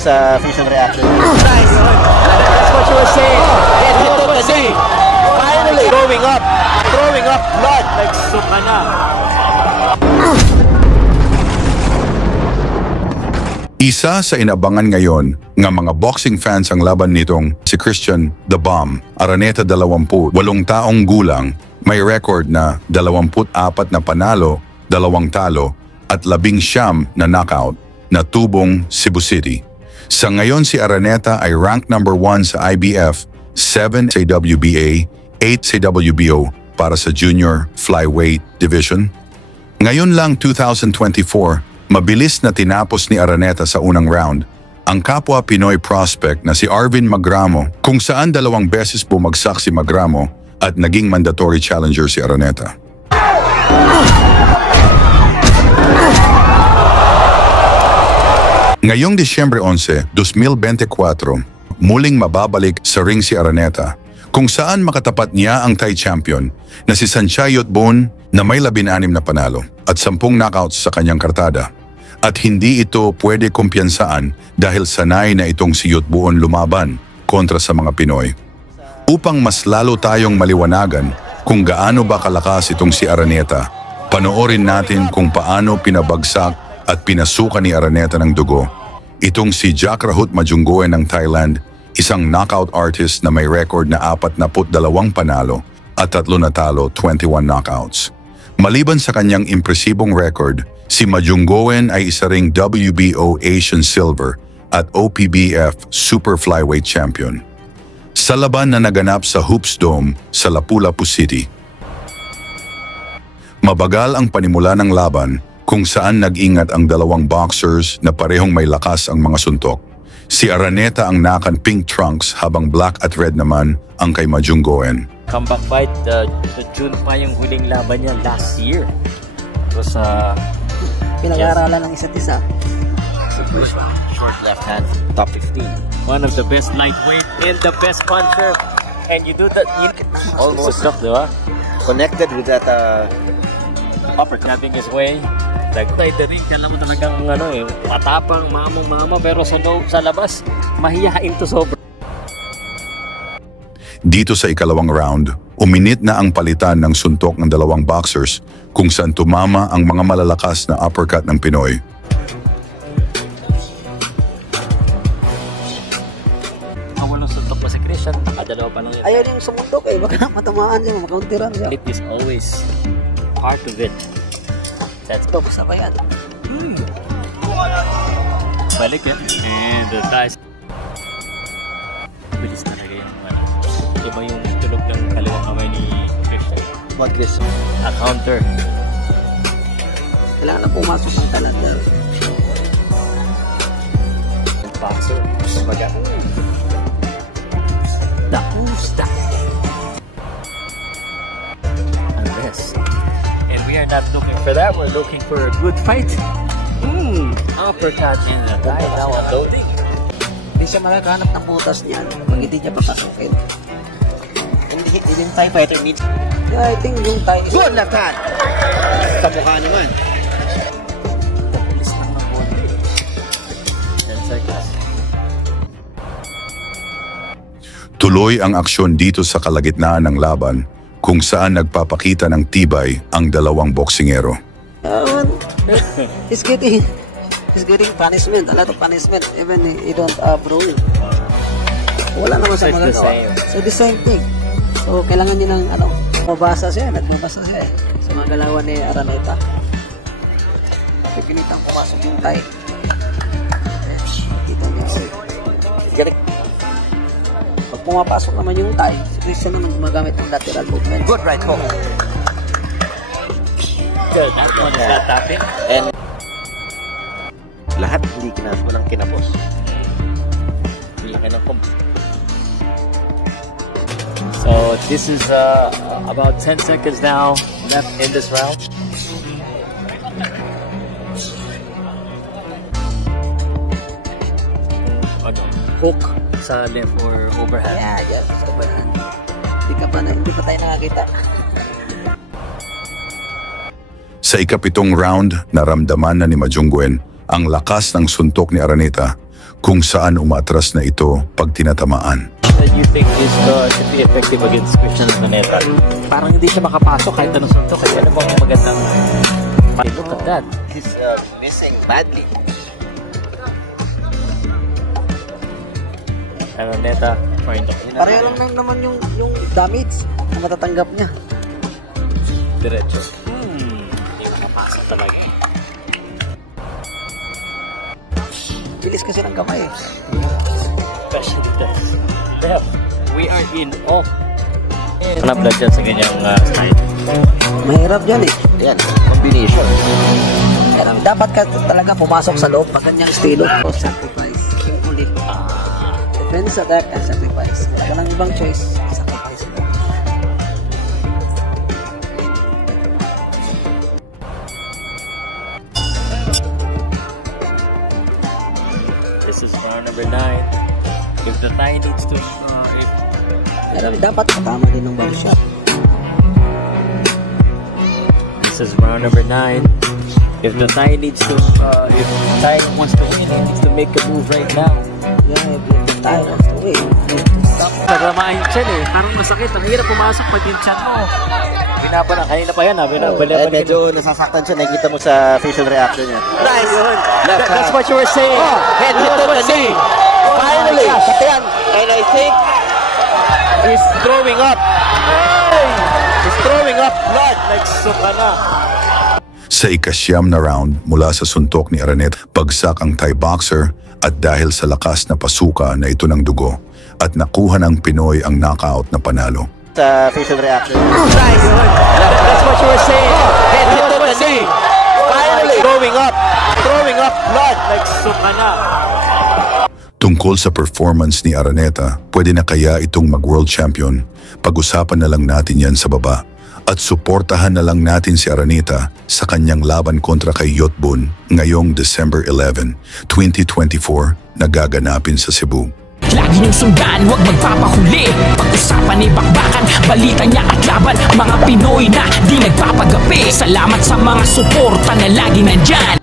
sa fusion reaction. Nice. That's what you were saying. Get hit to the knee. Finally throwing up blood. Nagsuka na. Isa sa inabangan ngayon ng mga boxing fans ang laban nitong si Christian The Bomb Araneta 28 taong gulang, may record na 24 na panalo, 2 talo at 19 na knockout na tubong Cebu City. Sa ngayon si Araneta ay rank number 1 sa IBF, 7 sa WBA, 8 sa WBO para sa junior flyweight division. Ngayon lang 2024, mabilis na tinapos ni Araneta sa unang round ang kapwa Pinoy prospect na si Arvin Magramo, kung saan 2 beses bumagsak si Magramo at naging mandatory challenger si Araneta. Ngayong Disyembre 11, 2024, muling mababalik sa ring si Araneta, kung saan makatapat niya ang Thai champion na si Sanchay Yotbon na may 16 na panalo at 10 knockouts sa kanyang kartada. At hindi ito pwede kumpiyansaan dahil sanay na itong si Yotbon lumaban kontra sa mga Pinoy. Upang mas lalo tayong maliwanagan kung gaano ba kalakas itong si Araneta, panoorin natin kung paano pinabagsak at pinasukan ni Araneta ng dugo itong si Jakrahut Majunggoen ng Thailand, isang knockout artist na may record na 42 panalo at 3 natalo, 21 knockouts. Maliban sa kanyang impresibong record, si Majunggoen ay isa ring WBO Asian Silver at OPBF Super Flyweight Champion. Sa laban na naganap sa Hoops Dome sa Lapu-Lapu City, mabagal ang panimula ng laban kung saan nag-ingat ang 2 boxers na parehong may lakas ang mga suntok. Si Araneta ang nakan pink trunks habang black at red naman ang kay Majunggoen. Comeback fight, June pa yung huling laban niya last year. Tapos pinag-aaralan ng isa't isa. Short left hand, top 15. One of the best lightweight and the best puncher. And you do that, almost stuck, di ba? Connected with that uppercut, having his way. Nagtay the ring, kala mo talagang matapang, mamong-mama, pero sa labas, mahihain to sobra. Dito sa ikalawang round, uminit na ang palitan ng suntok ng 2 boxers kung saan tumama ang mga malalakas na uppercut ng Pinoy. Walang suntok pa si Christian, nakadalawa pa lang yun. Ayaw yung sumuntok baka matamaan siya, makauntiran siya. It is always part of it. That's ito, pasaba yan. Balik yan. And the guys, bilis talaga yung iba yung tulog ng kaliwang kamay ni Christian. What Christian? A counter. Kailangan na pumasok ng talaga. Boxer. Kumbaga. Dakusta. Unless. And we are not looking for that. We're looking for a good fight. Uppercut in the guy. Now unloading. Hindi siya makakahanap ng butas niyan pag hindi niya papasukin. Hindi yung Thai fighter needs. Yeah, I think yung Thai is... Good left hand! Sa mukha naman. Bilis lang ng body. 10 seconds. Tuloy ang aksyon dito sa kalagitnaan ng laban kung saan nagpapakita ng tibay ang 2 boksingero. He's getting punishment, a lot of punishment, even he don't rule. Wala naman sa magagawa. So the same thing. So kailangan niya ng mabasa siya, nagmabasa siya sa mga galawan ni Araneta. Pipinitang pumasok yung Thai. Kita niya. Galing. Pag pumapasok naman yung Thai, si Christian naman gumagamit ng lateral movement. Good right hook. Good. That one is not tapping. And lahat hindi walang kinapos. Laki ng pump. So this is about 10 seconds now left in this round. Hook sa left or overhand. Yeah, overhand. Hindi pa tayo nakakita. Sa ika-7 round, naramdaman na ni Majunggoen ang lakas ng suntok ni Araneta kung saan umatras na ito pag tinatamaan. You think this should be effective against Christian Araneta? Parang hindi siya makapasok kahit anong suntok. Kaya ano bang magandang... Look at that. He's missing badly. Araneta, point of Pareho lang naman yung damage na matatanggap niya. diretso. Hindi makapasok talaga. Bilis kasi ng kamay. Especially the left. We are in off. Blood dyan sa ganyang style. Mahirap yan eh. Yan, combination. Kaya dapat ka talaga pumasok sa loob pag ganyang estilo. Sacrifice. Ulit. Defense, attack, and sacrifice. Wala ka ng ibang choice. Sacrifice. This is round number 9. If the Thai needs to... Pero dapat katama din ng body shot. This is round number 9. If the Thai needs to... if Thai wants to win, he needs to make a move right now. Yeah, if tayo wants to win. Nagramahin siya eh. Parang masakit. Ang hirap pumasok pag yung chan mo. Binabala. Kanina pa yan ha. Binabala. Medyo nasasaktan siya. Nakikita mo sa facial reaction niya. Nice! That's what you were saying. Head hit to the knee. Finally! Sakyan. And I think he's throwing up. He's throwing up blood. Like suka na. Sa ikasyam na round mula sa suntok ni Araneta, bagsak ang Thai boxer at dahil sa lakas na pasuka na ito ng dugo at nakuha ng Pinoy ang knockout na panalo. Sa facial reaction. Nice! That's what you were saying. Head hit to the knee. Finally! Throwing up blood. Like suka na. Tungkol sa performance ni Araneta, pwede na kaya itong mag-world champion? Pag-usapan na lang natin yan sa baba. At suportahan na lang natin si Araneta sa kanyang laban kontra kay Yotbun ngayong December 11, 2024 na gaganapin sa Cebu. Lagi niyong sundan, huwag magpapahuli. Pag-usapan ni bakbakan, balita niya at laban. Mga Pinoy na di nagpapagapi. Salamat sa mga suporta na lagi nandyan.